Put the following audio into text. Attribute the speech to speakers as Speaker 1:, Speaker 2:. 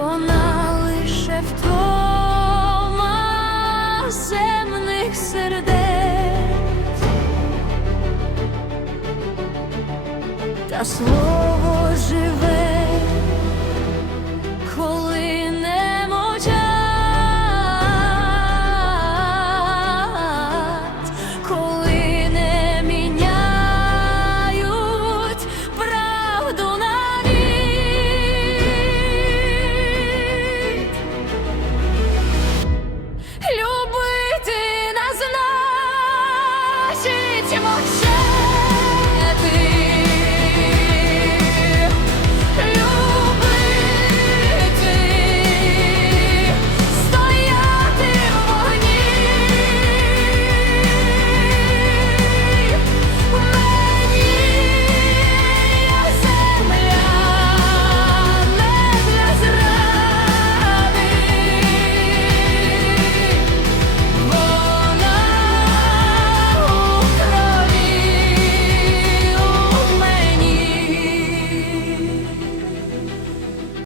Speaker 1: вона лише втома земних сердець, та слово живе. кричить мовчать.